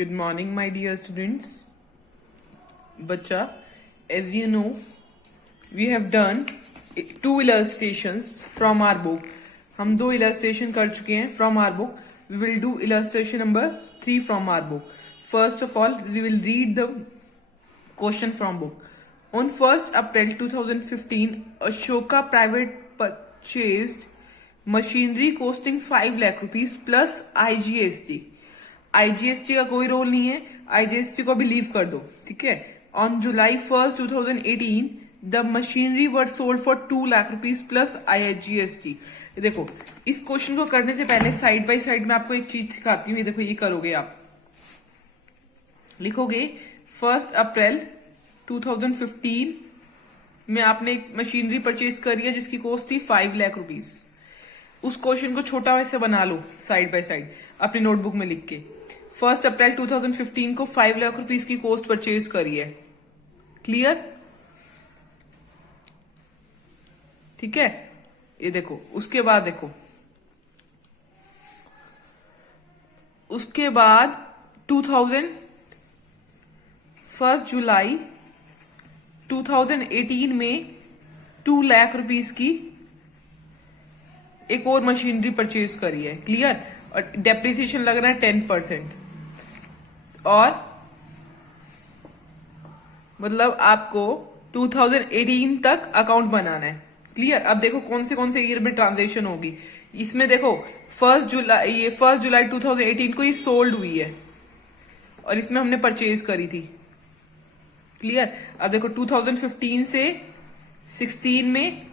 Good morning, my dear students. Bacha, as you know, we have done two illustrations from our book. हम दो illustration कर चुके हैं from our book. We will do illustration number 3 from our book. First of all, we will read the question from book. On 1st April 2015, Ashoka Private purchased machinery costing 5 lakh rupees plus IGST. IGST का कोई role नहीं है, IGST को भी leave कर दो, ठीक है। On July 1st 2018 the machinery were sold for 2 lakh rupees plus IGST. देखो, इस क्वेश्चन को करने से पहले साइड बाय साइड में आपको एक चीज सिखाती हूँ। ये देखो, ये करोगे आप, लिखोगे 1 अप्रैल 2015 में आपने एक मशीनरी परचेज करी है जिसकी कॉस्ट थी 5 लाख रुपीज। उस क्वेश्चन को छोटा वैसे बना लो साइड बाय साइड अपनी नोटबुक में लिख के। 1 अप्रैल 2015 को 5 लाख रुपीज की कॉस्ट परचेज करी है। क्लियर? ठीक है, ये देखो। उसके बाद देखो, उसके बाद 1 जुलाई 2018 में 2 लाख रुपीज की एक और मशीनरी परचेज करी है। क्लियर? और डेप्रिसिएशन लग रहा है 10%। और मतलब आपको 2018 तक अकाउंट बनाना है। क्लियर? अब देखो कौन से ईयर में ट्रांजेक्शन होगी। इसमें देखो 1 जुलाई 2018 को ये सोल्ड हुई है और इसमें हमने परचेज करी थी। क्लियर? अब देखो 2015 से 16 में,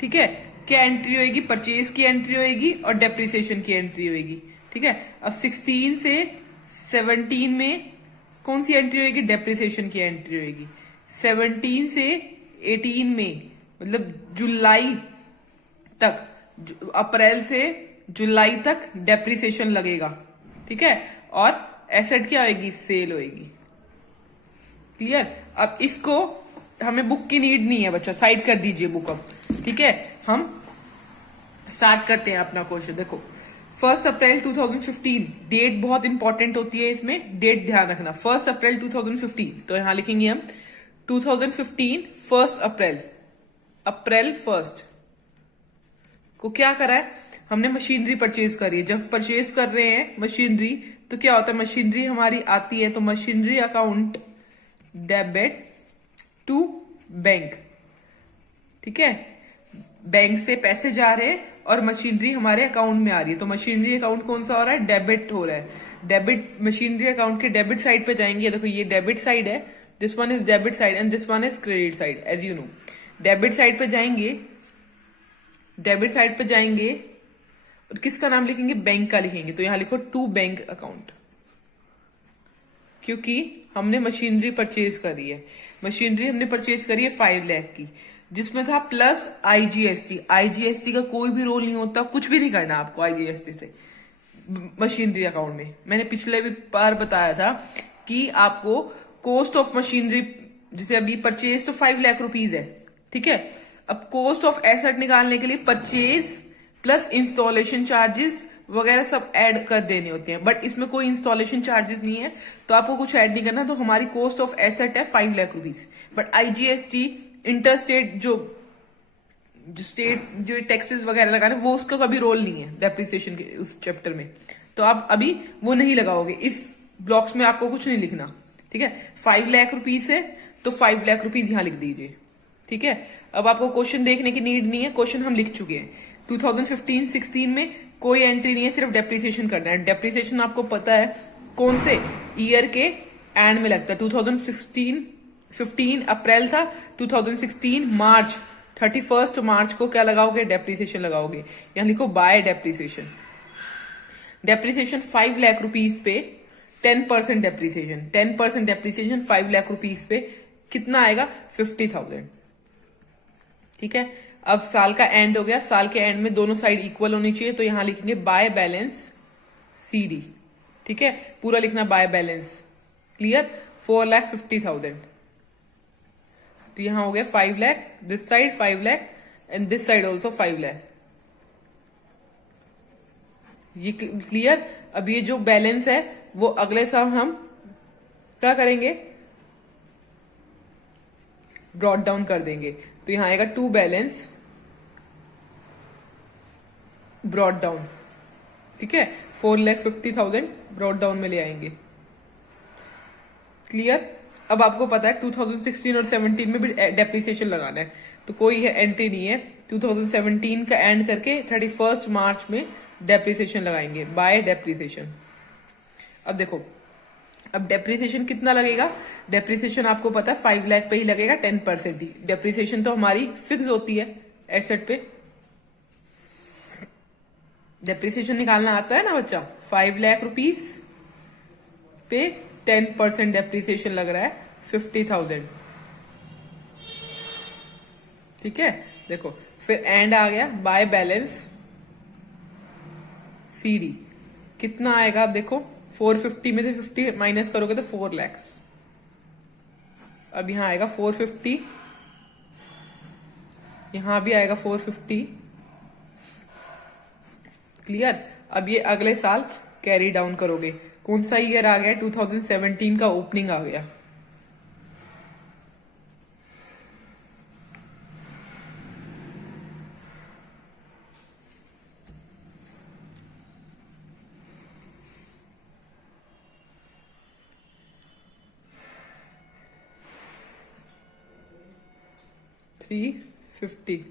ठीक है, क्या एंट्री होगी? परचेज की एंट्री होगी और डेप्रिसिएशन की एंट्री होगी। ठीक है। अब 16 से 17 में कौन सी एंट्री होगी? डेप्रिसिएशन की एंट्री होगी। 17 से 18 में मतलब जुलाई तक, अप्रैल से जुलाई तक डेप्रिसिएशन लगेगा। ठीक है। और एसेट क्या होगी? सेल होगी। क्लियर? अब इसको हमें बुक की नीड नहीं है बच्चा, साइड कर दीजिए बुक अब। ठीक है, हम स्टार्ट करते हैं अपना क्वेश्चन। देखो 1 अप्रैल 2015, डेट बहुत इंपॉर्टेंट होती है इसमें, डेट ध्यान रखना। 1 अप्रैल 2015, तो यहां लिखेंगे हम 2015 1 अप्रैल 1 को क्या करा है हमने? मशीनरी परचेज करी है। जब परचेज कर रहे हैं मशीनरी तो क्या होता है? मशीनरी हमारी आती है तो machinery account debit to bank. ठीक है, बैंक से पैसे जा रहे हैं और मशीनरी हमारे अकाउंट में आ रही है, तो मशीनरी अकाउंट कौन सा हो रहा है? डेबिट हो रहा है। डेबिट, मशीनरी अकाउंट के डेबिट साइड पे जाएंगे। देखो ये डेबिट साइड है, this one is debit side and this one is credit side, as you know. Debit side पे जाएंगे, डेबिट साइड पे जाएंगे और किसका नाम लिखेंगे? बैंक का लिखेंगे। तो यहां लिखो टू बैंक अकाउंट, क्योंकि हमने मशीनरी परचेज करी है। मशीनरी हमने परचेज करी है 5 लाख की, जिसमें था प्लस आईजीएसटी। आईजीएसटी का कोई भी रोल नहीं होता, कुछ भी नहीं करना आपको आईजीएसटी से मशीनरी अकाउंट में। मैंने पिछले भी बार बताया था कि आपको कॉस्ट ऑफ मशीनरी, जैसे अभी परचेज तो 5 लाख रुपीज है, ठीक है। अब कॉस्ट ऑफ एसेट निकालने के लिए परचेज प्लस इंस्टॉलेशन चार्जेस वगैरह सब ऐड कर देने होते हैं, बट इसमें कोई इंस्टॉलेशन चार्जेस नहीं है तो आपको कुछ ऐड नहीं करना। तो हमारी कॉस्ट ऑफ एसेट है 5 lakh rupees, but IGST inter state जो टैक्सेस वगैरह लगाने, वो उसका कभी रोल नहीं है डेप्रिसिएशन के उस चैप्टर में, तो आप अभी वो नहीं लगाओगे। इस ब्लॉक्स में आपको कुछ नहीं लिखना। ठीक है, 5 लाख रुपीज है तो 5 लाख रुपीज यहां लिख दीजिए। ठीक है, अब आपको क्वेश्चन देखने की नीड नहीं है, क्वेश्चन हम लिख चुके हैं। 2015-16 में कोई एंट्री नहीं है, सिर्फ डेप्रिसिएशन करना है। डेप्रिसिएशन आपको पता है कौन से ईयर के एंड में लगता है। 2015 अप्रैल था, 2016 मार्च, 31 मार्च को क्या लगाओगे? डेप्रिसिएशन लगाओगे। यहां लिखो bye depreciation. Depreciation 5 lakh rupees पे 10% डेप्रिसिएशन, 10% डेप्रिसिएशन 5 लाख रुपीज पे कितना आएगा? 50,000। ठीक है, अब साल का एंड हो गया। साल के एंड में दोनों साइड इक्वल होनी चाहिए, तो यहां लिखेंगे बाय बैलेंस सीडी। ठीक है, पूरा लिखना बाय बैलेंस। क्लियर? 4,50,000। तो यहां हो गया 5 lakh, this side 5 lakh and this side also 5 lakh. ये क्लियर? अब ये जो बैलेंस है वो अगले साल हम क्या करेंगे, ब्रॉड डाउन कर देंगे। तो यहां आएगा टू बैलेंस ब्रॉड डाउन, ठीक है, 4,50,000 ब्रॉड डाउन में ले आएंगे। क्लियर। अब आपको पता है 2016 और 17 में भी डेप्रिसिएशन लगाना है, तो कोई है एंट्री नहीं है। 2017 का एंड करके 31 मार्च में डेप्रिसिएशन लगाएंगे बाय डेप्रिसिएशन। अब देखो, अब डेप्रिसिएशन कितना लगेगा, डेप्रिसिएशन आपको पता है 5 लाख पे ही लगेगा, 10% ही। डेप्रिसिएशन तो हमारी फिक्स होती है एसेट पे। डेप्रिसिएशन निकालना आता है ना बच्चा, 5 लाख रुपीस पे 10% डेप्रिसिएशन लग रहा है 50,000, ठीक है। देखो फिर एंड आ गया बाय बैलेंस सीडी, कितना आएगा, अब देखो 450 में से 50 माइनस करोगे तो 4 लाख। अब यहां आएगा 450, यहां भी आएगा 450। क्लियर। अब ये अगले साल कैरी डाउन करोगे। कौन सा ईयर आ गया, 2017 का ओपनिंग आ गया। $350,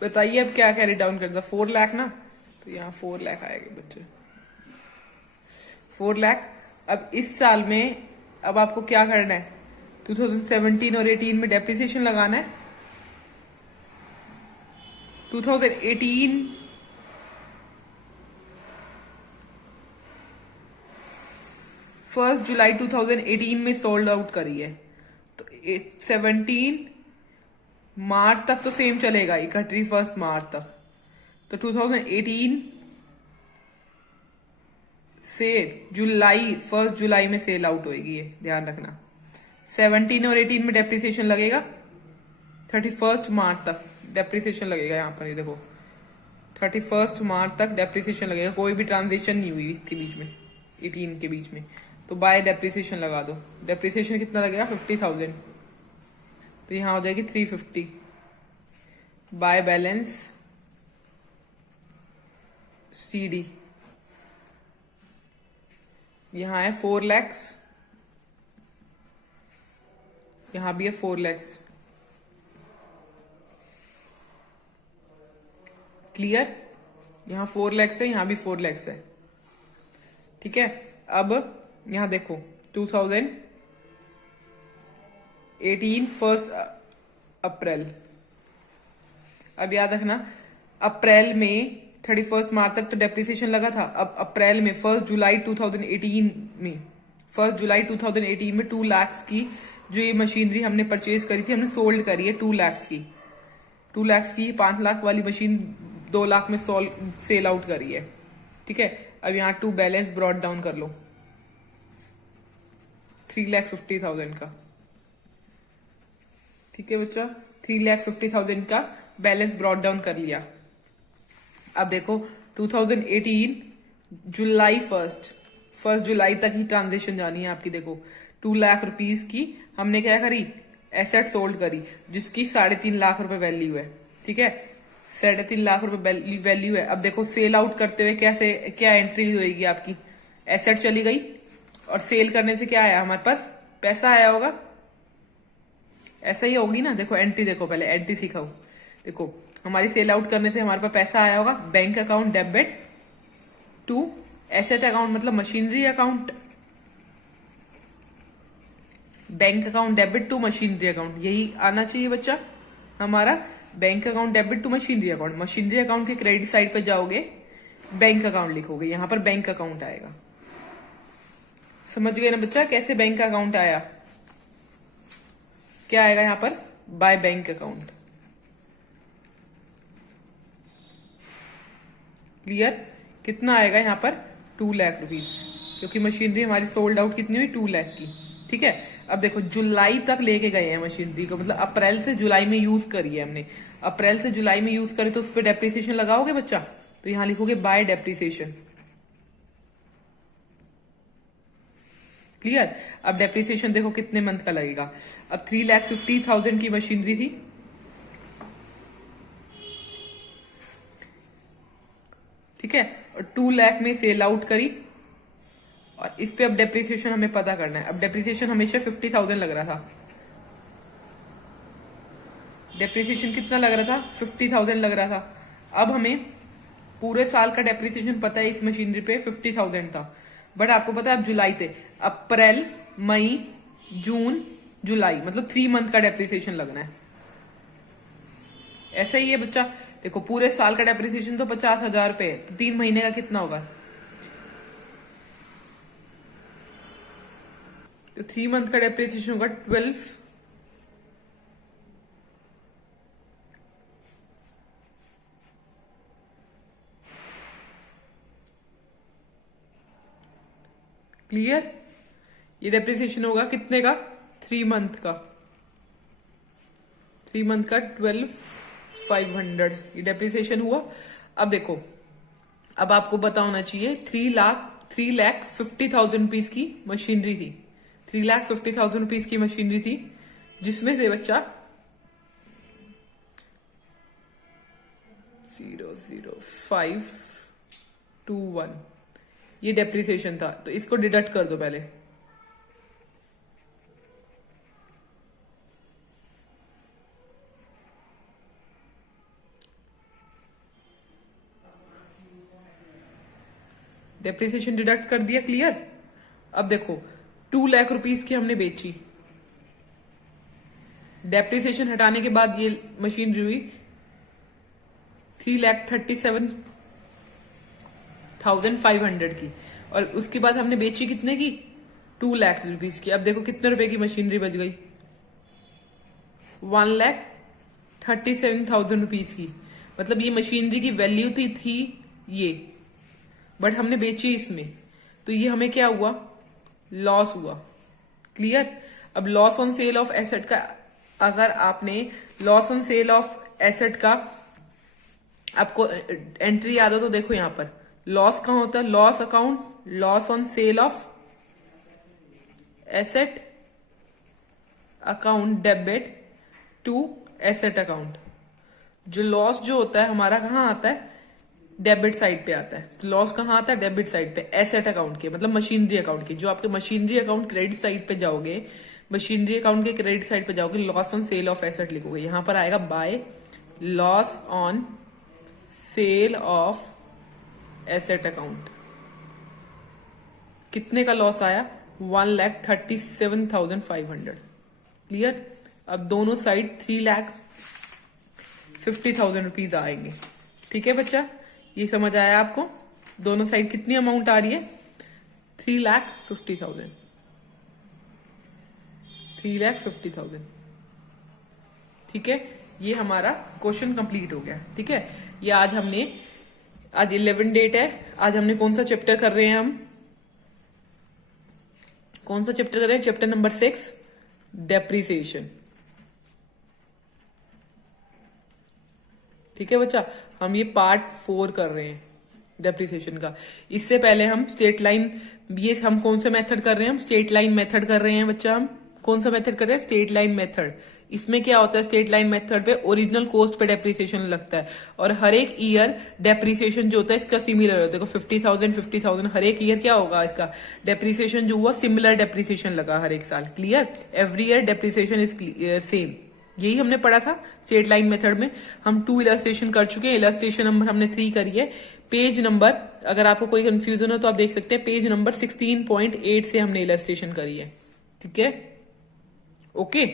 बताइए अब क्या कैरी डाउन करता, 4 लाख ना, तो यहाँ 4 लाख आएगा बच्चे, 4 लाख। अब इस साल में अब आपको क्या करना है, 2017 और 18 में डेप्रिसिएशन लगाना है। 2018 1 जुलाई 2018 में सोल्ड आउट करी है, तो 17 मार्च तक तो सेम चलेगा, 31 मार्च तक। तो 2018 से जुलाई 1 जुलाई में सेल आउट होएगी, ये ध्यान रखना। 17 और 18 में डेप्रिसिएशन लगेगा, 31 मार्च तक डेप्रिसिएशन लगेगा। यहाँ पर ये देखो 31 मार्च तक डेप्रिसिएशन लगेगा, कोई भी ट्रांजेक्शन नहीं हुई इसके बीच में, 18 के बीच में। तो बाय डेप्रिसिएशन लगा दो। डेप्रिसिएशन कितना लगेगा, 50,000, तो यहां हो जाएगी 350 बाय बैलेंस सीडी। यहां है 4 लाख, यहां भी है 4 लाख। क्लियर। यहां 4 लाख है, यहां भी 4 लाख है, ठीक है। अब यहां देखो 2018 1 अप्रैल, अब याद रखना अप्रैल में 31 मार्च तक तो डेप्रिसिएशन लगा था। अब अप्रैल में 1 जुलाई 2018 में 1 जुलाई 2018 में 2 लाख की जो ये मशीनरी हमने परचेज करी थी, हमने सोल्ड करी है 2 लाख की। 2 लाख की 5 लाख वाली मशीन 2 लाख में सेल आउट करी है, ठीक है। अब यहाँ टू बैलेंस ब्रॉड डाउन कर लो 3,50,000 का, ठीक है बच्चा। 3,50,000 का बैलेंस ब्रॉड डाउन कर लिया। अब देखो 2018 जुलाई 1 जुलाई तक ही ट्रांजेक्शन जानी है आपकी। देखो 2 लाख रुपीस की हमने क्या करी, एसेट सोल्ड करी, जिसकी 3.5 लाख रुपए वैल्यू है, ठीक है। 3.5 लाख रुपए वैल्यू है। अब देखो सेल आउट करते हुए कैसे क्या एंट्री होगी आपकी, एसेट चली गई और सेल करने से क्या आया हमारे पास, पैसा आया होगा, ऐसा ही होगी ना। देखो एंट्री, देखो पहले एंट्री सिखाओ। देखो हमारी सेल आउट करने से हमारे पास पैसा आया होगा, bank account debit to asset account, मतलब machinery account, bank account debit to machinery account, यही आना चाहिए बच्चा हमारा। Bank account debit to machinery account, machinery account के क्रेडिट साइड पे जाओगे, बैंक अकाउंट लिखोगे, यहां पर बैंक अकाउंट आएगा। समझ गए ना बच्चा कैसे बैंक अकाउंट आया, क्या आएगा यहां पर, बाय बैंक अकाउंट। क्लियर। कितना आएगा यहां पर, 2 लाख रुपीज, क्योंकि मशीनरी हमारी सोल्ड आउट कितनी हुई, 2 लाख की, ठीक है। अब देखो जुलाई तक लेके गए हैं मशीनरी को, मतलब अप्रैल से जुलाई में यूज करी है हमने। अप्रैल से जुलाई में यूज करें तो उस पर डेप्रिसिएशन लगाओगे बच्चा, तो यहां लिखोगे बाय डेप्रिसिएशन। क्लियर। अब डेप्रिसिएशन देखो कितने मंथ का लगेगा। अब 3,50,000 की मशीनरी थी, ठीक है, और 2 लाख में सेल आउट करी, और इस पे अब डेप्रिसिएशन हमें पता करना है। अब डेप्रिसिएशन हमेशा 50,000 लग रहा था, डेप्रिसिएशन कितना लग रहा था, 50,000 लग रहा था। अब हमें पूरे साल का डेप्रिसिएशन पता है इस मशीनरी पे 50,000 था, बट आपको पता है अब जुलाई थे, अप्रैल मई जून जुलाई, मतलब 3 मंथ का डेप्रिसिएशन लगना है। ऐसा ही है बच्चा, देखो पूरे साल का डेप्रिसिएशन तो 50,000 रुपए है, तो 3 महीने का कितना होगा, तो 3 मंथ का डेप्रिसिएशन होगा 12। क्लियर। ये डेप्रिसिएशन होगा कितने का, 3 मंथ का, 3 मंथ का 12,500 ये डेप्रिसिएशन हुआ। अब देखो, अब आपको पता होना चाहिए 3,50,000 रुपीज की मशीनरी थी, 3,50,000 रुपीज की मशीनरी थी, जिसमें से बच्चा 00521 ये डेप्रिसिएशन था, तो इसको डिडक्ट कर दो पहले। डेप्रिसिएशन डिडक्ट कर दिया, क्लियर। अब देखो 2 लाख रुपीस की हमने बेची, डेप्रिसिएशन हटाने के बाद ये मशीनरी हुई 3,37,500 की, और उसके बाद हमने बेची कितने की, 2 लाख रुपीस की। अब देखो कितने रुपए की मशीनरी बच गई, 1,37,000 रुपीस की। मतलब ये मशीनरी की वैल्यू थी ये, बट हमने बेची इसमें, तो ये हमें क्या हुआ, लॉस हुआ। क्लियर। अब loss on sale of asset का, अगर आपने loss on sale of asset का आपको एंट्री याद हो तो देखो यहां पर लॉस कहां होता है, loss account, loss on sale of asset account debit to asset account. जो लॉस जो होता है हमारा कहां आता है, डेबिट साइड पे आता है। तो लॉस कहां आता है, डेबिट साइड पे, एसेट अकाउंट के, मतलब मशीनरी अकाउंट के। जो आपके मशीनरी अकाउंट क्रेडिट साइड पे जाओगे, मशीनरी अकाउंट के क्रेडिट साइड पे जाओगे, loss on sale of asset लिखोगे, यहां पर आएगा by loss on sale of asset account. कितने का लॉस आया, 1,37,500। क्लियर। अब दोनों साइड 3,50,000 रुपीज आएंगे। ठीक है बच्चा, ये समझ आया आपको, दोनों साइड कितनी अमाउंट आ रही है, 3,50,000, 3,50,000। ठीक है, ये हमारा क्वेश्चन कंप्लीट हो गया। ठीक है, ये आज 11 डेट है, आज हमने कौन सा चैप्टर कर रहे हैं, हम कौन सा चैप्टर कर रहे हैं, चैप्टर नंबर 6 डेप्रिसिएशन। ठीक है बच्चा, हम ये पार्ट 4 कर रहे हैं डेप्रिसिएशन का। इससे पहले हम स्ट्रेट लाइन, ये हम कौन सा मेथड कर रहे हैं, हम स्ट्रेट लाइन मेथड कर रहे हैं बच्चा। हम कौन सा मेथड कर रहे हैं, स्ट्रेट लाइन मेथड। इसमें क्या होता है, स्ट्रेट लाइन मेथड पे ओरिजिनल कॉस्ट पे डेप्रिसिएशन लगता है, और हर एक ईयर डेप्रिसिएशन जो होता है इसका सिमिलर होता है। देखो 50,000 हर एक ईयर क्या होगा, इसका डेप्रिसिएशन जो हुआ सिमिलर डेप्रिसिएशन लगा हर एक साल। Clear, every year depreciation is same. यही हमने पढ़ा था स्ट्रेट लाइन मेथड में। हम 2 इलस्ट्रेशन कर चुके हैं, इलस्ट्रेशन नंबर हमने 3 करी है। पेज नंबर, अगर आपको कोई कंफ्यूजन हो तो आप देख सकते हैं, पेज नंबर 16.8 से हमने इलस्ट्रेशन करी है। ठीक है, ओके,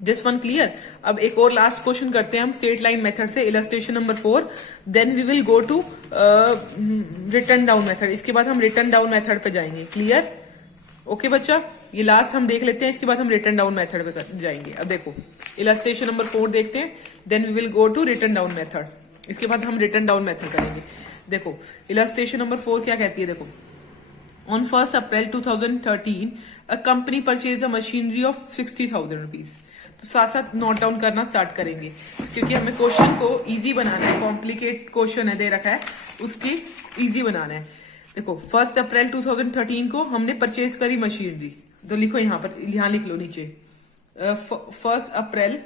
दिस वन क्लियर। अब एक और लास्ट क्वेश्चन करते हैं हम स्ट्रेट लाइन मेथड से, illustration number 4, then we will go to written down method. इसके बाद हम रिटर्न डाउन मेथड पे जाएंगे। क्लियर, ओके बच्चा, ये लास्ट हम देख लेते हैं, इसके बाद हम रिटर्न डाउन मेथड पे जाएंगे। अब देखो इलस्ट्रेशन नंबर 4 देखते हैं, then we will go to written down method. इसके बाद हम रिटर्न डाउन मेथड करेंगे। देखो इलस्ट्रेशन नंबर 4 क्या कहती है, देखो on 1 April 2013 a company purchase a machinery of 60,000 rupees. तो साथ साथ नोट डाउन करना स्टार्ट करेंगे, क्योंकि हमें क्वेश्चन को इजी बनाना है। कॉम्प्लिकेट क्वेश्चन है दे रखा है, उसकी इजी बनाना है। देखो 1 अप्रैल 2013 को हमने परचेज करी मशीनरी, तो लिखो यहाँ पर, यहाँ लिख लो नीचे 1 अप्रैल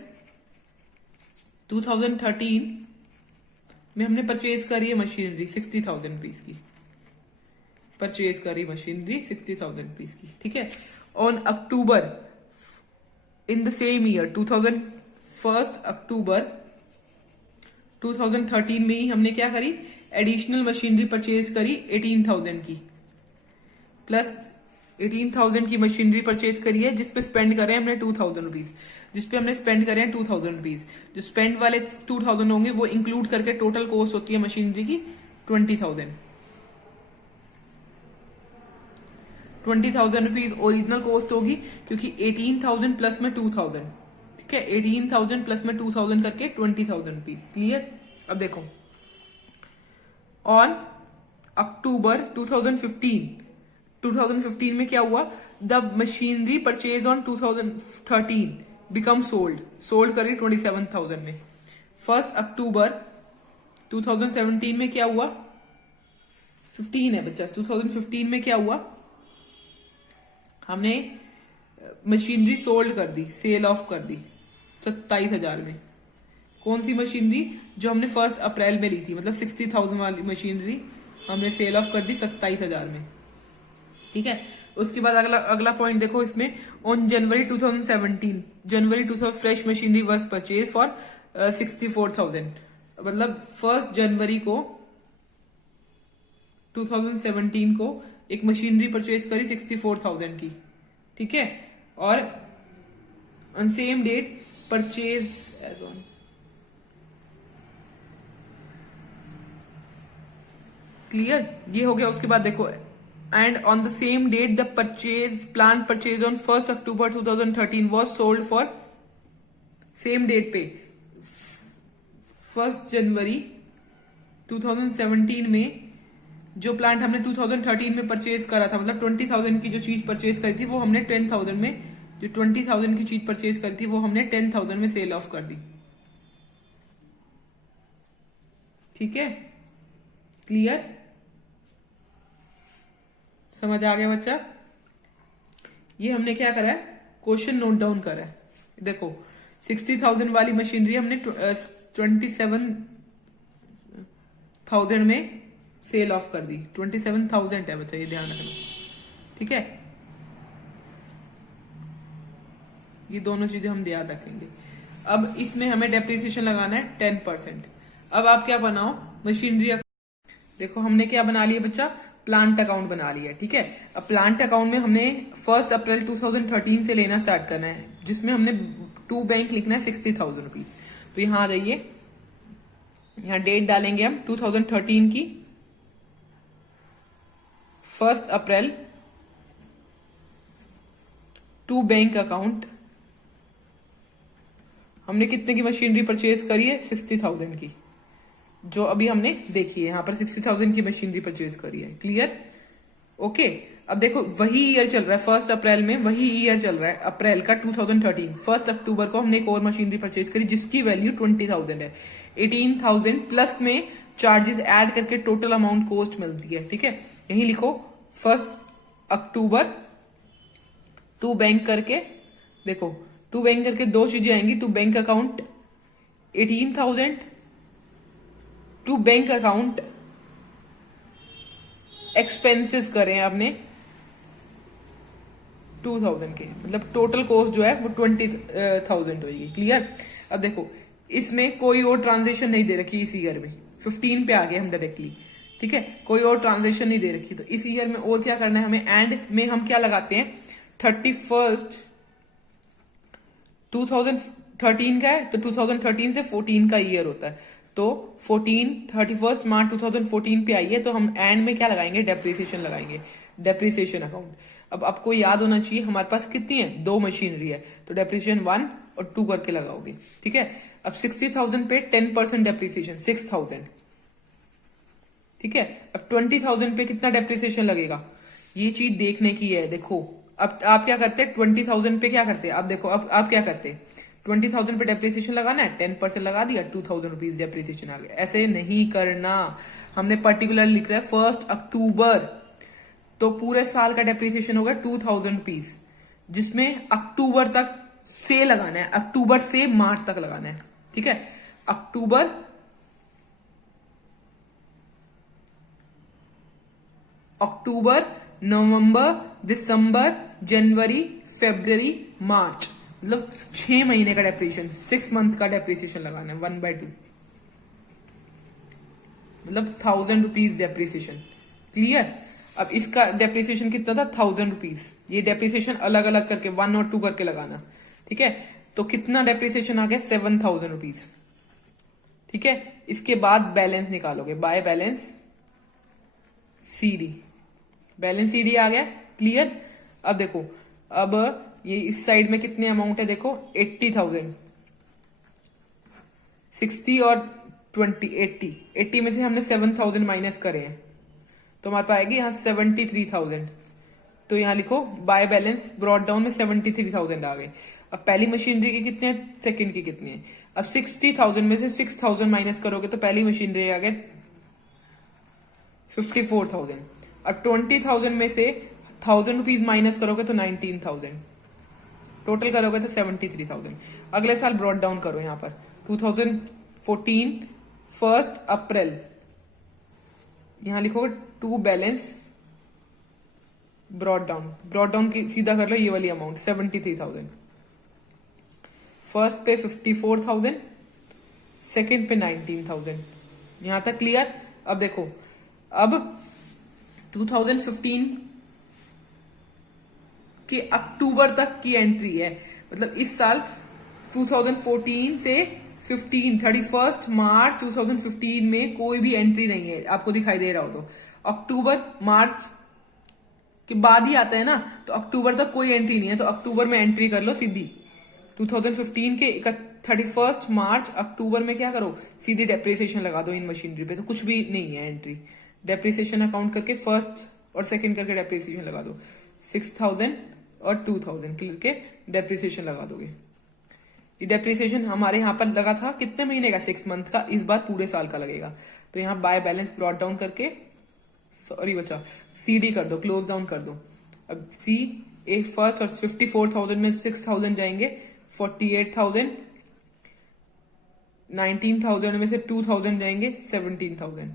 2013 में हमने परचेज करी है मशीनरी 60,000 रुपीज की, परचेज करी मशीनरी 60,000 रुपीज की, ठीक है। On October in the same year 1 October 2013 में ही हमने क्या करी, एडिशनल मशीनरी परचेज करी 18,000 की, प्लस 18,000 की मशीनरी परचेज करी है, जिसपे स्पेंड करें हमने 2,000 रुपीज, जिसपे हमने स्पेंड करें 2,000 रुपीज। जो स्पेंड वाले 2,000 होंगे वो इंक्लूड करके टोटल कॉस्ट होती है मशीनरी की 20,000। 20,000 रुपीज ओरिजिनल कॉस्ट होगी, क्योंकि 18,000 प्लस में 2,000, ठीक है। 18,000 प्लस में 2,000 करके 20,000 रुपीज। क्लियर। अब देखो ऑन अक्टूबर 2015 में क्या हुआ, the machinery purchase on 2013 become sold करी 27,000 में। 1 अक्टूबर 2017 में क्या हुआ, 15 है बच्चा, 2015 में क्या हुआ, हमने मशीनरी सोल्ड कर दी, सेल ऑफ कर दी 27,000 में। कौन सी मशीनरी, जो हमने 1 अप्रैल में ली थी, मतलब 60,000 वाली मशीनरी हमने सेल ऑफ कर दी 27,000 में, ठीक है। उसके बाद अगला पॉइंट देखो इसमें, on January 2017 fresh machinery was purchase for 64,000, मतलब 1 जनवरी को 2017 को एक मशीनरी परचेज करी 64,000 की, ठीक है। और on same date purchase as on, clear, ये हो गया। उसके बाद देखो, and on the same date the plan purchase on 1 October 2013 was sold for, same date पे 1 जनवरी 2017 में जो प्लांट हमने 2013 में परचेज करा था, मतलब 20,000 की जो चीज परचेज करी थी वो हमने 10,000 में, जो 20,000 की चीज परचेज करी थी वो हमने 10,000 में सेल ऑफ कर दी, ठीक है। क्लियर, समझ आ गया बच्चा। ये हमने क्या करा है, क्वेश्चन नोट डाउन करा है। देखो 60,000 वाली मशीनरी हमने 27,000 में सेल ऑफ कर दी। 27,000 है बच्चा, ये ध्यान रखना, ठीक है। ये दोनों चीजें हम ध्यान रखेंगे। अब इसमें हमें डेप्रिसिएशन लगाना है 10%। अब आप क्या बनाओ, मशीनरी, देखो हमने क्या बना लिया बच्चा, प्लांट अकाउंट बना लिया, ठीक है। अब प्लांट अकाउंट में हमने 1 अप्रैल 2013 से लेना स्टार्ट करना है, जिसमें हमने 2 बैंक लिखना है 60,000 रुपीज। तो यहां आ जाइए, यहां डेट डालेंगे हम 2013 की, 1 अप्रैल, टू बैंक अकाउंट, हमने कितने की मशीनरी परचेज करी है, 60,000 की, जो अभी हमने देखी है, यहां पर 60,000 की मशीनरी परचेज करी है। Clear, okay. अब देखो वही ईयर चल रहा है, 1 अप्रैल में वही ईयर चल रहा है, अप्रैल का 2013। 1 अक्टूबर को हमने एक और मशीनरी परचेज करी जिसकी वैल्यू 20,000 है। 18,000 प्लस में चार्जेस ऐड करके टोटल अमाउंट कॉस्ट मिलती है, ठीक है। यही लिखो 1 अक्टूबर, टू बैंक करके, देखो टू बैंक करके दो चीजें आएंगी, to bank account 18,000, to bank account expenses करें आपने 2,000 के, मतलब टोटल कॉस्ट जो है वो 20,000 होगी। क्लियर। अब देखो इसमें कोई और ट्रांजेक्शन नहीं दे रखी इस ईयर में, 15 पे आ गए हम डायरेक्टली, ठीक है। कोई और ट्रांजेक्शन नहीं दे रखी, तो इस ईयर में और क्या करना है हमें, एंड में हम क्या लगाते हैं, 31 2013 का है, तो 2013 से 14 का ईयर होता है, तो 31 मार्च 2014 पे आई है, तो हम एंड में क्या लगाएंगे, डेप्रिसिएशन लगाएंगे, डेप्रिसिएशन अकाउंट। अब आपको याद होना चाहिए हमारे पास कितनी है, 2 मशीनरी है, तो डेप्रिसिएशन 1 और 2 करके लगाओगे, ठीक है। अब 60,000 पे 10% डेप्रिसिएशन 6,000, ठीक है। अब 20,000 पे कितना डेप्रिसिएशन लगेगा, ये चीज देखने की है। देखो अब आप क्या करते हैं, 20,000 पे क्या करते हैं, आप देखो अब आप क्या करते हैं, 20,000 पे डेप्रिसिएशन लगाना है, 10% लगा दिया, 2,000 रुपीज डेप्रिसिएशन आ गया। ऐसे नहीं करना, हमने पर्टिकुलर लिख रहा है 1 अक्टूबर, तो पूरे साल का डेप्रिसिएशन होगा 2,000 रुपीज, जिसमें अक्टूबर तक से लगाना है, अक्टूबर से मार्च तक लगाना है। ठीक है, अक्टूबर, नवंबर, दिसंबर, जनवरी, फरवरी, मार्च, मतलब 6 महीने का डेप्रिसिएशन, 6 मंथ का डेप्रिसिएशन लगाना है 1/2, मतलब 1,000 रुपीज डेप्रिसिएशन। क्लियर। अब इसका डेप्रिसिएशन कितना था, 1,000 रुपीज। ये डेप्रिसिएशन अलग अलग करके 1 और 2 करके लगाना। ठीक है, तो कितना डेप्रिसिएशन आ गया, 7,000 रुपीज। ठीक है, इसके बाद बैलेंस निकालोगे, by balance CD, balance CD आ गया। क्लियर। अब देखो, अब ये इस साइड में कितने अमाउंट है, देखो 80,000, 60 और 20, 80 में से हमने 7,000 माइनस करे हैं, तो हमारे पास आएगी यहाँ 73,000। तो यहाँ लिखो बाय बैलेंस ब्रॉड डाउन में 73,000 आ गए। अब पहली मशीनरी के कितने हैं, सेकंड के कितने हैं। अब 60,000 में से 6,000 माइनस करोगे तो पहली मशीनरी आ गए 54,000। अब 20,000 में से 1,000 रुपीज माइनस करोगे तो 19,000, टोटल करोगे तो 73,000। अगले साल ब्रॉड डाउन करो, यहाँ पर 2014 1 अप्रैल, यहां लिखोगे टू बैलेंस ब्रॉड डाउन की सीधा कर लो ये वाली अमाउंट 73,000। फर्स्ट पे 54,000, सेकंड पे 19,000। यहां तक क्लियर। अब देखो, अब 2015 के अक्टूबर तक की एंट्री है, मतलब इस साल 2014 से 31 मार्च 2015 में कोई भी एंट्री नहीं है, आपको दिखाई दे रहा हो तो। अक्टूबर मार्च के बाद ही आता है ना, तो अक्टूबर तक कोई एंट्री नहीं है, तो अक्टूबर में एंट्री कर लो सीधी। 2015 के 31 मार्च अक्टूबर में क्या करो, सीधी डेप्रिसिएशन लगा दो इन मशीनरी पे, तो कुछ भी नहीं है एंट्री। डेप्रिसिएशन अकाउंट करके फर्स्ट और सेकंड करके डेप्रिसिएशन लगा दो, 6,000 और 2,000 करके डेप्रिसिएशन लगा दोगे। ये डेप्रिसिएशन हमारे यहाँ पर लगा था कितने महीने का, 6 मंथ का, इस बार पूरे साल का लगेगा। तो यहाँ बाय बैलेंस ब्रॉट डाउन करके, सॉरी बच्चा, सीडी कर दो, क्लोज डाउन कर दो। अब सी एक फर्स्ट और 54,000 में 6,000 जाएंगे, 48,000, 19,000 में से 2,000 जाएंगे, 17,000।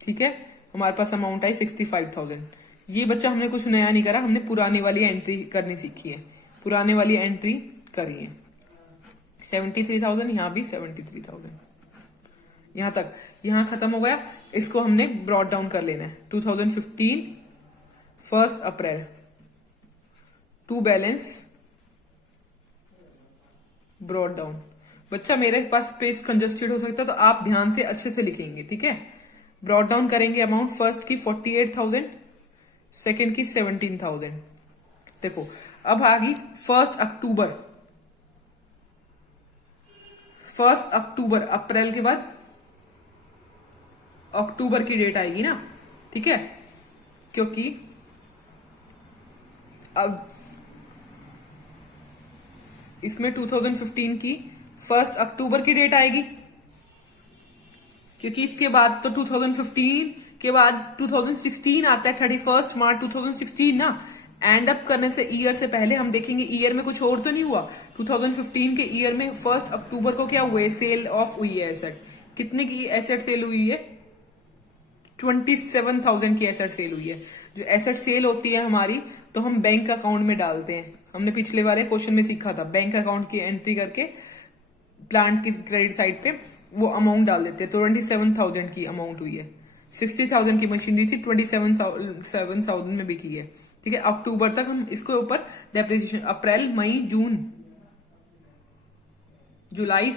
ठीक है, हमारे पास अमाउंट आई 65,000। ये बच्चा हमने कुछ नया नहीं करा, हमने पुरानी वाली एंट्री करनी सीखी है, पुराने वाली एंट्री करी है। 73,000, यहां भी 73,000, यहां तक, यहां खत्म हो गया। इसको हमने ब्रॉड डाउन कर लेना है। 2015 1 अप्रैल टू बैलेंस ब्रॉड डाउन। बच्चा मेरे पास स्पेस कंजस्टेड हो सकता है, तो आप ध्यान से अच्छे से लिखेंगे। ठीक है, ब्रॉड डाउन करेंगे अमाउंट, फर्स्ट की 48,000, सेकेंड की 17,000। देखो अब आ गई 1 अक्टूबर, 1 अक्टूबर, अप्रैल के बाद अक्टूबर की डेट आएगी ना। ठीक है, क्योंकि अब इसमें 2015 की 1 अक्टूबर की डेट आएगी, क्योंकि इसके बाद तो 2015 के बाद 2016 आता है, 31 मार्च 2016 ना। एंड अप करने से ईयर से पहले हम देखेंगे ईयर में कुछ और तो नहीं हुआ। 2015 के ईयर में 1 अक्टूबर को क्या हुआ है, सेल ऑफ हुई है एसेट। कितने की एसेट सेल हुई है, 27,000 की एसेट सेल हुई है। जो एसेट सेल होती है हमारी, तो हम बैंक अकाउंट में डालते हैं। हमने पिछले वाले क्वेश्चन में सीखा था, बैंक अकाउंट की एंट्री करके प्लांट की क्रेडिट साइड पे वो अमाउंट डाल देते हैं। तो 27,000 की अमाउंट हुई है, 60,000 की मशीनरी थी, 27,000 में बिकी है। ठीक है, अक्टूबर तक हम इसके ऊपर डेप्रिसिएशन, अप्रैल मई जून जुलाई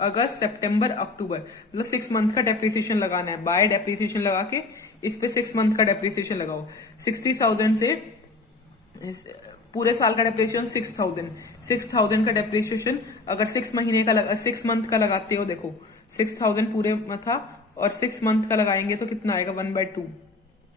अगस्त सितंबर अक्टूबर, मतलब 6 मंथ का डेप्रिसिएशन लगाना है। बाय डेप्रिसिएशन लगा के इस पे 6 मंथ का डेप्रिसिएशन लगाओ। 60,000 से पूरे साल का डेप्रिसिएशन 6,000 का डेप्रिसिएशन अगर 6 महीने का 6 मंथ का लगाते हो, देखो 6,000 पूरे था और 6 मंथ का लगाएंगे तो कितना आएगा, 1/2,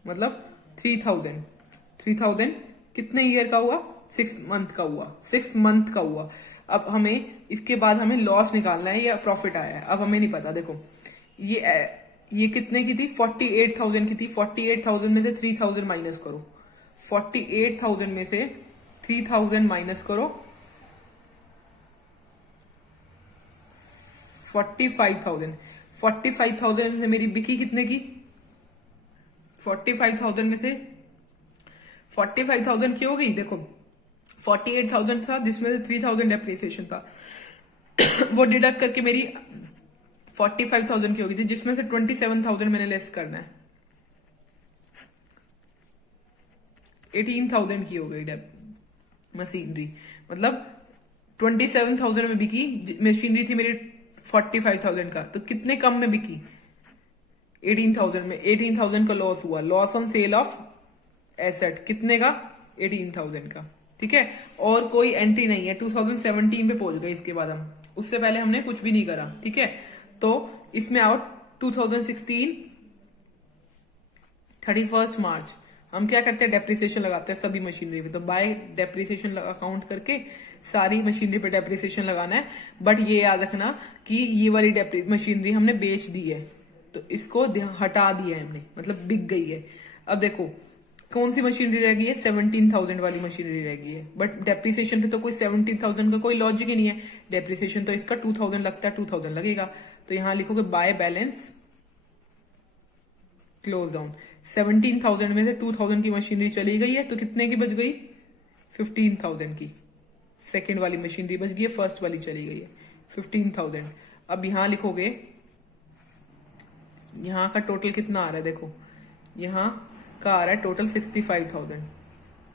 मतलब 3,000 कितने ईयर का हुआ, 6 मंथ का हुआ, 6 मंथ का हुआ। अब हमें इसके बाद हमें लॉस निकालना है या प्रॉफिट आया है, अब हमें नहीं पता। देखो ये कितने की थी, 48,000 की थी। 48,000 में से 3,000 माइनस करो, 48,000 में से 3,000 माइनस करो, 45,000। 45,000 में से मेरी बिकी कितने की, 45,000 में से 45,000 की हो गई। देखो 48,000 था जिसमें से 3,000 डेप्रिसिएशन था, वो डिडक्ट करके मेरी 45,000 की हो गई थी, जिसमें से 27,000 मैंने लेस करना है, 18,000 की हो गई मशीनरी। मतलब 27,000 में बिकी, मशीनरी थी मेरी 45,000 का, तो कितने कम में बिकी, 18,000 में। 18,000 का लॉस हुआ, loss on sale of asset, कितने का, 18,000 का। ठीक है, और कोई एंट्री नहीं है, 2017 पे पहुंच गए। इसके बाद हम, उससे पहले हमने कुछ भी नहीं करा। ठीक है, तो इसमें आओ 2016 31 मार्च, हम क्या करते हैं, डेप्रिसिएशन लगाते हैं सभी मशीनरी पे। तो बाय डेप्रिसिएशन अकाउंट करके सारी मशीनरी पे डेप्रिसिएशन लगाना है। बट ये याद रखना कि ये वाली मशीनरी हमने बेच दी है, तो इसको हटा दिया है हमने, मतलब बिक गई है। अब देखो कौन सी मशीनरी रह गई है, 17,000 वाली मशीनरी रह गई है। बट डेप्रिसिएशन पे तो कोई 17,000 का कोई लॉजिक ही नहीं है, डेप्रिसिएशन तो इसका 2,000 लगता है, 2,000 लगेगा। तो यहां लिखोगे बाय बैलेंस क्लोज डाउन। 17,000 में से 2,000 की मशीनरी चली गई है, तो कितने की बच गई, 15,000 की। सेकेंड वाली मशीनरी बच गई है, फर्स्ट वाली चली गई है, 15,000। अब यहां लिखोगे, यहां का टोटल कितना आ रहा है, देखो यहां का आ रहा है टोटल 65,000,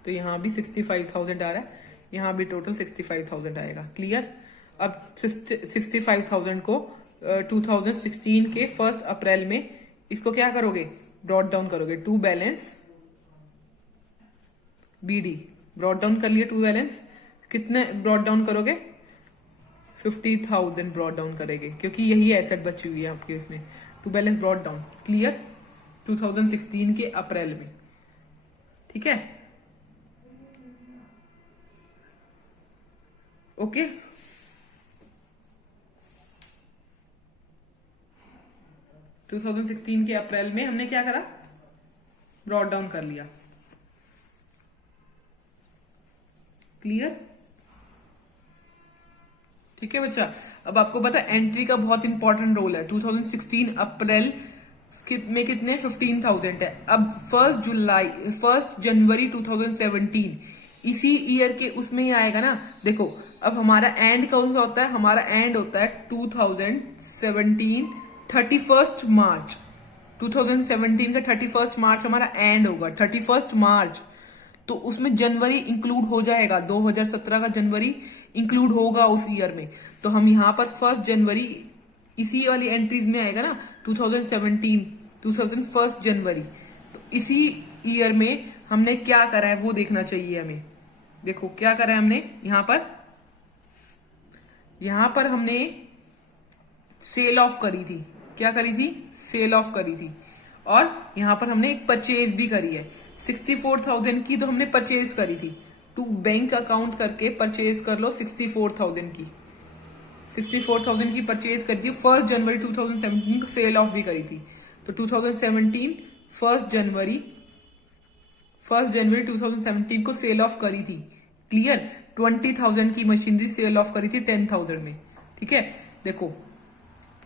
तो यहां भी 65,000 आ रहा है, यहां भी टोटल 65,000 आएगा। क्लियर। अब 65,000 को 2016 के 1 अप्रैल में इसको क्या करोगे, ब्रॉड डाउन करोगे to balance BD. Brought down कर लिए टू बैलेंस, कितने ब्रॉड डाउन करोगे, 50,000 ब्रॉड डाउन करेंगे, क्योंकि यही एसेट बची हुई है आपके इसमें। To balance brought down, clear, 2016 के अप्रैल में। ठीक है, ओके। टू 2016 के अप्रैल में हमने क्या करा, ब्रॉड डाउन कर लिया। क्लियर। ठीक है बच्चा, अब आपको पता है एंट्री का बहुत इंपॉर्टेंट रोल है। 2016 अप्रैल में कितने, 15,000 है। अब 1 जनवरी 2017 इसी ईयर के उसमें ही आएगा ना। देखो अब हमारा एंड कौन सा होता है, हमारा एंड होता है 2017 31 मार्च। 2017 का 31 मार्च हमारा एंड होगा, 31 मार्च। तो उसमें जनवरी इंक्लूड हो जाएगा, 2017 का जनवरी इंक्लूड होगा उस ईयर में। तो हम यहाँ पर 1 जनवरी इसी वाली एंट्रीज में आएगा ना, 1 जनवरी। तो इसी ईयर में हमने क्या करा है वो देखना चाहिए हमें। देखो क्या करा है हमने, यहां पर हमने सेल ऑफ करी थी। क्या करी थी, सेल ऑफ करी थी। और यहां पर हमने एक परचेज भी करी है, 64,000 की तो हमने परचेज करी थी। टू बैंक अकाउंट करके परचेज कर लो 64,000 की। 64,000 की परचेज करी थी। 1 जनवरी 2017 को सेल ऑफ भी करी थी। तो 2017 1 जनवरी 2017 को सेल ऑफ करी थी। क्लियर। 20,000 की मशीनरी सेल ऑफ करी थी 10,000 में। ठीक है, देखो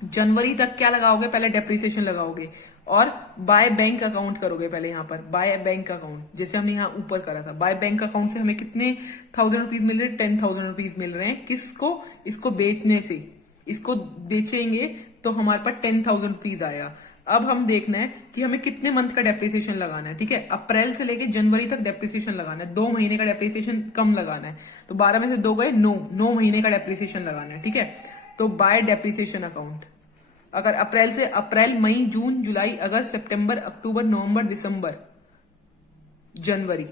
जनवरी तक क्या लगाओगे, पहले डेप्रिसिएशन लगाओगे और बाय बैंक अकाउंट करोगे। पहले यहां पर बाय बैंक अकाउंट, जैसे हमने यहां ऊपर करा था, बाय बैंक अकाउंट से हमें कितने 1,000 रुपीज मिल रहे हैं, 10,000 रुपीज मिल रहे हैं। किसको, इसको बेचने से। इसको बेचेंगे तो हमारे पास 10,000 रुपीज आएगा। अब हम देखना है कि हमें कितने मंथ का डेप्रिसिएशन लगाना है। ठीक है, अप्रैल से लेके जनवरी तक डेप्रिसिएशन लगाना है, 2 महीने का डेप्रिसिएशन कम लगाना है। तो 12 में से 2 गए 9 महीने का डेप्रिसिएशन लगाना है। ठीक है, तो बाय डेप्रिसिएशन अकाउंट, अगर अप्रैल से अप्रैल, मई, जून, जुलाई, अगस्त, सितंबर, अक्टूबर, नवंबर, दिसंबर, जनवरी।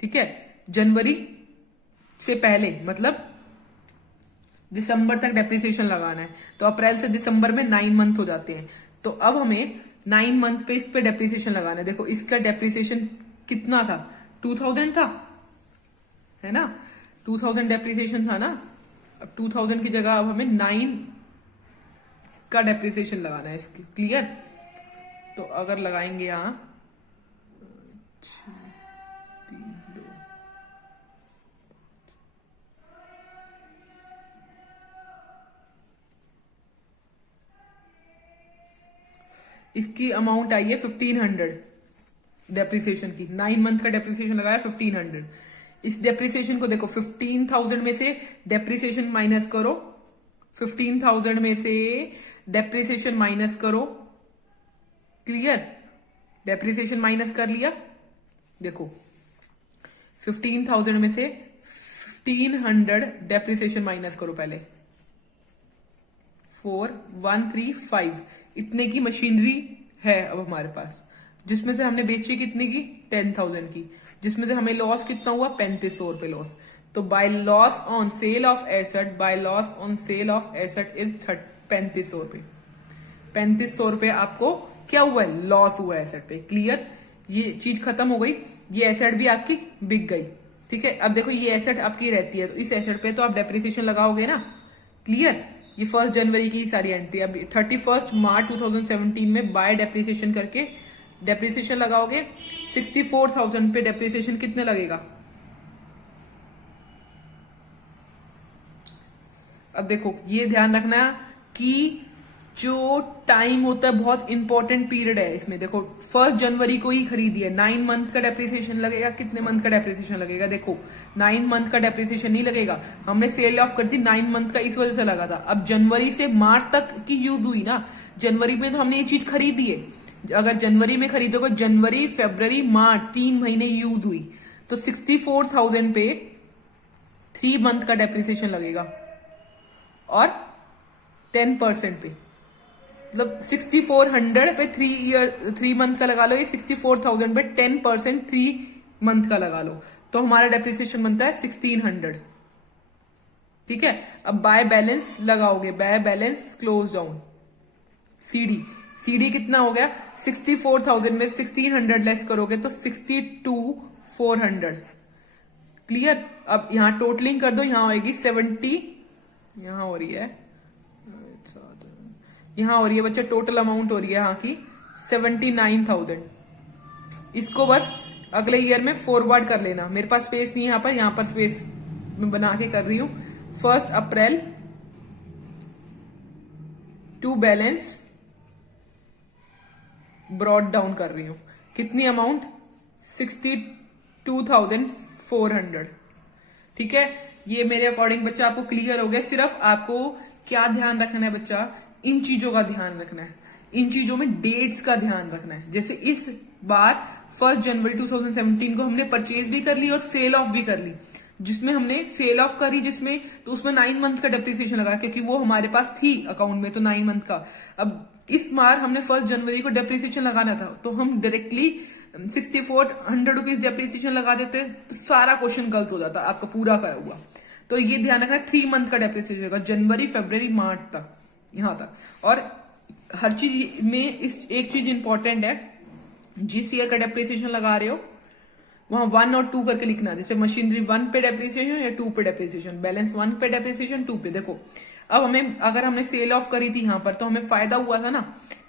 ठीक है, जनवरी से पहले मतलब दिसंबर तक डेप्रिसिएशन लगाना है। तो अप्रैल से दिसंबर में 9 मंथ हो जाते हैं। तो अब हमें 9 मंथ पे इस पे डेप्रिसिएशन लगाना है। देखो इसका डेप्रिसिएशन कितना था, 2,000 था, है ना, 2000 डेप्रिसिएशन था ना, अब 2000 की जगह अब हमें 9 का डेप्रिसिएशन लगाना है इसकी। क्लियर? तो अगर लगाएंगे यहां 3, 2, इसकी अमाउंट आई है 1500 डेप्रिसिएशन की। 9 मंथ का डेप्रिसिएशन लगाया 1500। इस डेप्रिसिएशन को देखो 15,000 में से डेप्रिसिएशन माइनस करो, 15,000 में से डेप्रिसिएशन माइनस करो। क्लियर? डेप्रिसिएशन माइनस कर लिया। देखो 15,000 में से 1500 डेप्रिसिएशन माइनस करो पहले। 4135 इतने की मशीनरी है अब हमारे पास, जिसमें से हमने बेची कितने की 10,000 की, जिसमें से हमें लॉस कितना हुआ 3500 रुपए लॉस। तो by loss on sale of asset, by loss on sale of asset is 3500 रुपए। 3500 रुपए आपको क्या हुआ है, लॉस हुआ है एसेट पे। क्लियर? ये चीज खत्म हो गई, ये एसेट भी आपकी बिक गई। ठीक है, अब देखो ये एसेट आपकी रहती है, तो इस एसेट पे तो आप डेप्रिसिएशन लगाओगे ना। क्लियर? ये 1 जनवरी की सारी एंट्री। अब 31 मार्च 2017 में बाय डेप्रिसिएशन करके डेप्रिसिएशन लगाओगे। 64,000 पे डेप्रिसिएशन कितने लगेगा? अब देखो ये ध्यान रखना कि जो टाइम होता है बहुत इंपॉर्टेंट पीरियड है इसमें। देखो 1 जनवरी को ही खरीदी है, 9 मंथ का डेप्रिसिएशन लगेगा। कितने मंथ का डेप्रिसिएशन लगेगा? देखो 9 मंथ का डेप्रिसिएशन नहीं लगेगा, हमने सेल ऑफ कर दी 9 मंथ का, इस वजह से लगा था। अब जनवरी से मार्च तक की यूज हुई ना, जनवरी में तो हमने ये चीज खरीदी है। अगर जनवरी में खरीदोगे, जनवरी फरवरी मार्च 3 महीने यूज हुई, तो 64,000 पे 3 मंथ का डेप्रिसिएशन लगेगा और 10% पे, मतलब 6400 पे 3 मंथ का लगा लो, ये 64,000 पे 10% 3 मंथ का लगा लो, तो हमारा डेप्रिसिएशन बनता है 1600। ठीक है, अब बाय बैलेंस लगाओगे, by balance close down CD कितना हो गया? 64,000 में 1600 लेस करोगे तो 62,400। क्लियर? अब यहां टोटलिंग कर दो, यहां होगी 70, यहां हो रही है, यहां हो रही है बच्चे, टोटल अमाउंट हो रही है यहाँ की 79,000। इसको बस अगले ईयर में फॉरवर्ड कर लेना। मेरे पास स्पेस नहीं है यहाँ पर स्पेस मैं बना के कर रही हूं। 1 अप्रैल टू बैलेंस ब्रॉड डाउन कर रही हूं। कितनी अमाउंट? 62,400। ठीक है, ये मेरे अकॉर्डिंग बच्चा आपको क्लियर हो गया। सिर्फ आपको क्या ध्यान रखना है बच्चा? इन चीजों का ध्यान रखना है, इन चीजों में डेट्स का ध्यान रखना है। जैसे इस बार 1 जनवरी 2017 को हमने परचेज भी कर ली और सेल ऑफ भी कर ली। जिसमें हमने सेल ऑफ करी, जिसमें तो उसमें 9 मंथ का डेप्रिसिएशन लगा, क्योंकि वो हमारे पास थी अकाउंट में, तो 9 मंथ का। अब इस बार हमने 1 जनवरी को डेप्रिसिएशन लगाना था, तो हम डायरेक्टली 6400 रुपीज डेप्रिसिएशन लगा देते, तो सारा क्वेश्चन गलत हो जाता आपका पूरा करा हुआ। तो ये ध्यान रखना 3 मंथ का डेप्रिसिएशन होगा, जनवरी फरवरी मार्च तक, यहां तक। और हर चीज में इस एक चीज इंपॉर्टेंट है, जिस ईयर का डेप्रिसिएशन लगा रहे हो वहां 1 और 2 करके लिखना। जैसे मशीनरी 1 पे डेप्रिसिएशन या 2 पे डेप्रिसिएशन, बैलेंस 1 पे डेप्रिसिएशन 2 पे। देखो अब हमें, अगर हमने सेल ऑफ करी थी यहां पर, तो हमें फायदा हुआ था ना,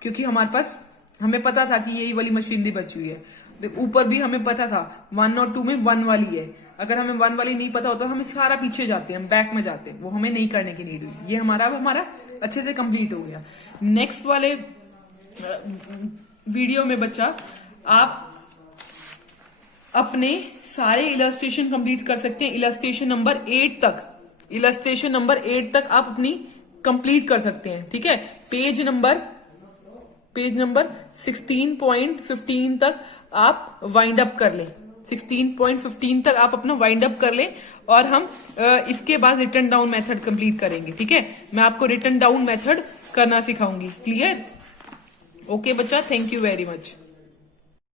क्योंकि हमारे पास, हमें पता था कि यही वाली मशीनरी बची हुई है। ऊपर भी हमें पता था 1 और 2 में 1 वाली है। अगर हमें 1 वाली नहीं पता होता तो हमें सारा पीछे जाते हैं, हम बैक में जाते हैं, वो हमें नहीं करने की नीड हुई। ये हमारा अच्छे से कंप्लीट हो गया। नेक्स्ट वाले वीडियो में बच्चा आप अपने सारे इलस्ट्रेशन कंप्लीट कर सकते हैं। इलस्ट्रेशन नंबर 8 तक आप अपनी कंप्लीट कर सकते हैं। ठीक है, पेज नंबर 16.15 तक आप वाइंड अप कर लें। 16.15 तक आप अपना वाइंड अप कर लें, और हम इसके बाद रिटर्न डाउन मेथड कंप्लीट करेंगे। ठीक है, मैं आपको रिटर्न डाउन मेथड करना सिखाऊंगी। क्लियर? ओके बच्चा, थैंक यू वेरी मच।